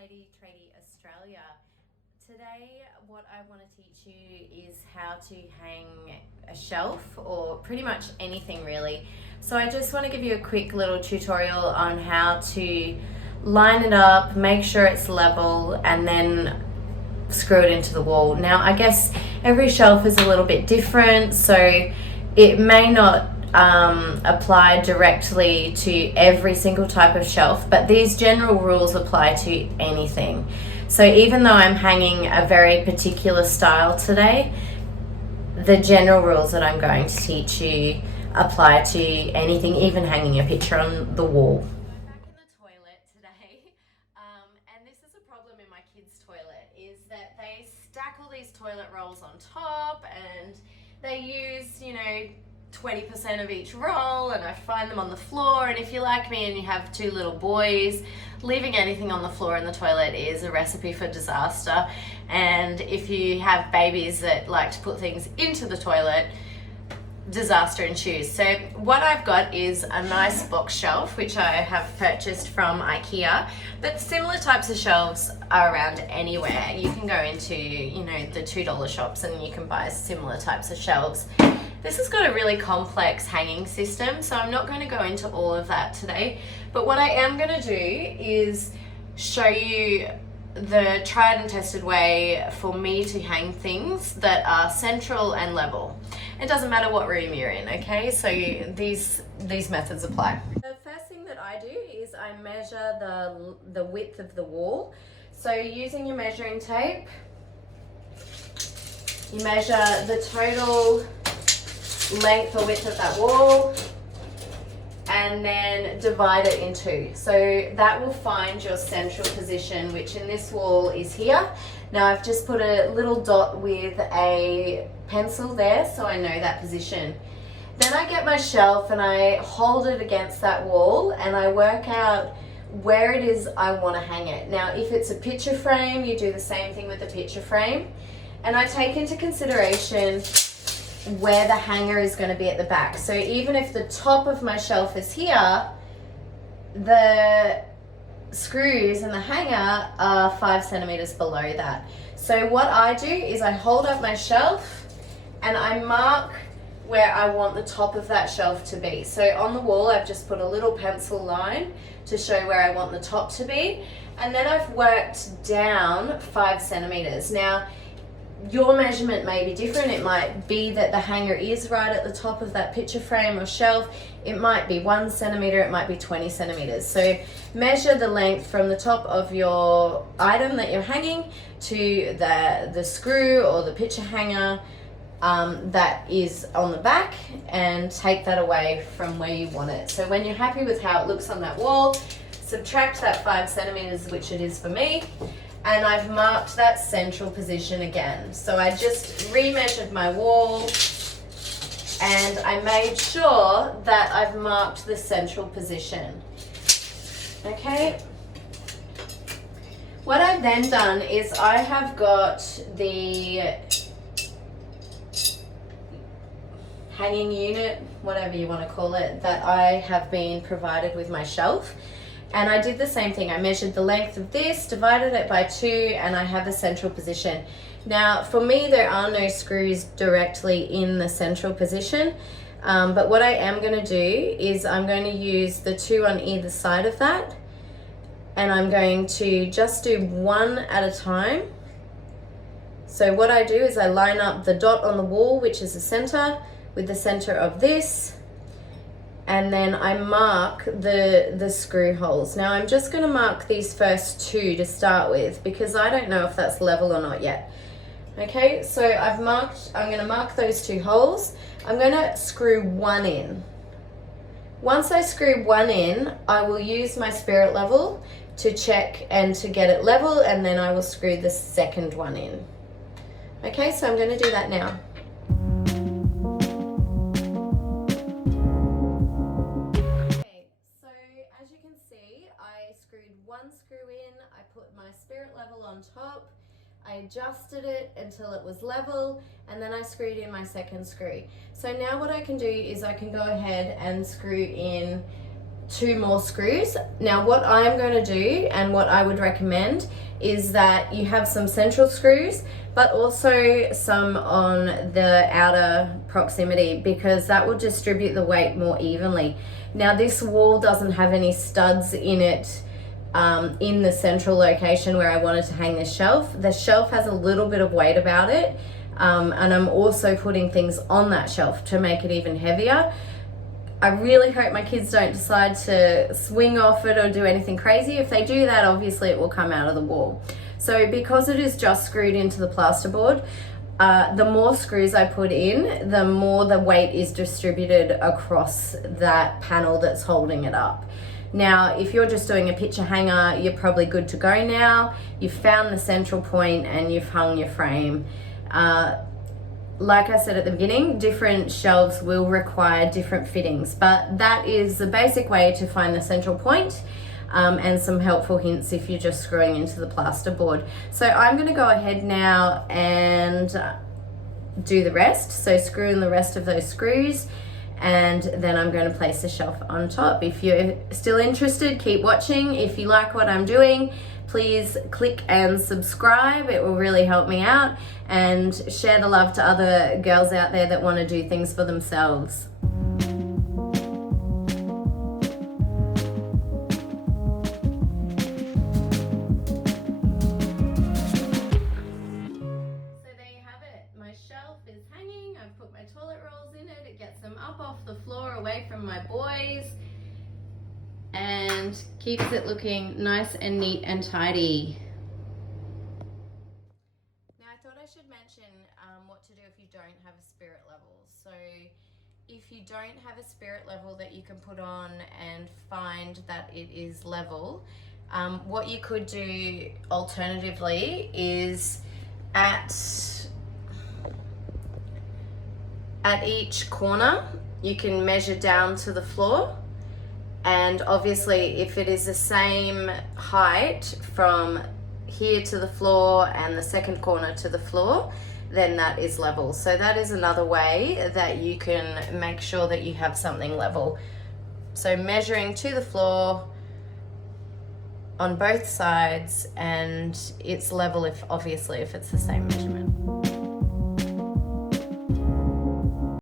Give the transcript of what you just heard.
Lady Tradie Australia. Today what I want to teach you is how to hang a shelf or pretty much anything really. So I just want to give you a quick little tutorial on how to line it up, make sure it's level, and then screw it into the wall. Now I guess every shelf is a little bit different, so it may not apply directly to every single type of shelf, but these general rules apply to anything. So even though I'm hanging a very particular style today, the general rules that I'm going to teach you apply to anything, even hanging a picture on the wall. I'm back in the toilet today, and this is a problem in my kids' toilet, is that they stack all these toilet rolls on top and they use, 20% of each roll, and I find them on the floor. And if you're like me and you have two little boys, leaving anything on the floor in the toilet is a recipe for disaster. And if you have babies that like to put things into the toilet, disaster ensues. So what I've got is a nice box shelf which I have purchased from IKEA, but similar types of shelves are around anywhere. You can go into the $2 shops and you can buy similar types of shelves. This has got a really complex hanging system, so I'm not going to go into all of that today, but what I am going to do is show you the tried and tested way for me to hang things that are central and level. It doesn't matter what room you're in, okay? So these methods apply. The first thing that I do is I measure the width of the wall. So using your measuring tape, you measure the total length or width of that wall and then divide it in two. So that will find your central position, which in this wall is here. Now I've just put a little dot with a pencil there so I know that position. Then I get my shelf and I hold it against that wall and I work out where it is I want to hang it. Now if it's a picture frame, you do the same thing with the picture frame, and I take into consideration where the hanger is going to be at the back. So even if the top of my shelf is here, the screws and the hanger are 5 centimeters below that. So what I do is I hold up my shelf and I mark where I want the top of that shelf to be. So on the wall I've just put a little pencil line to show where I want the top to be, and then I've worked down 5 centimeters. Now your measurement may be different. It might be that the hanger is right at the top of that picture frame or shelf. It might be 1 centimeter, it might be 20 centimeters. So measure the length from the top of your item that you're hanging to the screw or the picture hanger that is on the back, and take that away from where you want it. So when you're happy with how it looks on that wall, subtract that 5 centimeters, which it is for me, and I've marked that central position again. So I just re-measured my wall and I made sure that I've marked the central position. Okay. What I've then done is I have got the hanging unit, whatever you want to call it, that I have been provided with my shelf. And I did the same thing. I measured the length of this, divided it by 2, and I have a central position. Now, for me, there are no screws directly in the central position, but what I am going to do is I'm going to use the 2 on either side of that, and I'm going to just do one at a time. So what I do is I line up the dot on the wall, which is the center, with the center of this, and then I mark the screw holes. Now I'm just going to mark these first 2 to start with because I don't know if that's level or not yet. Okay, so I'm going to mark those 2 holes. I'm going to screw 1 in. Once I screw 1 in, I will use my spirit level to check and to get it level, and then I will screw the second one in. Okay, so I'm going to do that now. I screwed 1 screw in, I put my spirit level on top, I adjusted it until it was level, and then I screwed in my second screw. So now what I can do is I can go ahead and screw in 2 more screws. Now what I'm going to do and what I would recommend is that you have some central screws, but also some on the outer proximity, because that will distribute the weight more evenly. Now this wall doesn't have any studs in it in the central location where I wanted to hang this shelf. The shelf has a little bit of weight about it, and I'm also putting things on that shelf to make it even heavier. I really hope my kids don't decide to swing off it or do anything crazy. If they do that, obviously it will come out of the wall. So because it is just screwed into the plasterboard, the more screws I put in, the more the weight is distributed across that panel that's holding it up. Now, if you're just doing a picture hanger, you're probably good to go now. You've found the central point and you've hung your frame. Like I said at the beginning, different shelves will require different fittings, but that is the basic way to find the central point, and some helpful hints if you're just screwing into the plasterboard. So I'm going to go ahead now and do the rest. So screw in the rest of those screws, and then I'm going to place the shelf on top. If you're still interested, keep watching. If you like what I'm doing, please click and subscribe. It will really help me out, and share the love to other girls out there that want to do things for themselves. So there you have it. My shelf is hanging. I've put my toilet rolls in it. It gets them up off the floor away from my boys, and keeps it looking nice and neat and tidy. Now I thought I should mention what to do if you don't have a spirit level. So if you don't have a spirit level that you can put on and find that it is level, what you could do alternatively is at each corner you can measure down to the floor. And obviously if it is the same height from here to the floor and the second corner to the floor, then that is level. So that is another way that you can make sure that you have something level. So measuring to the floor on both sides, and it's level if obviously if it's the same measurement.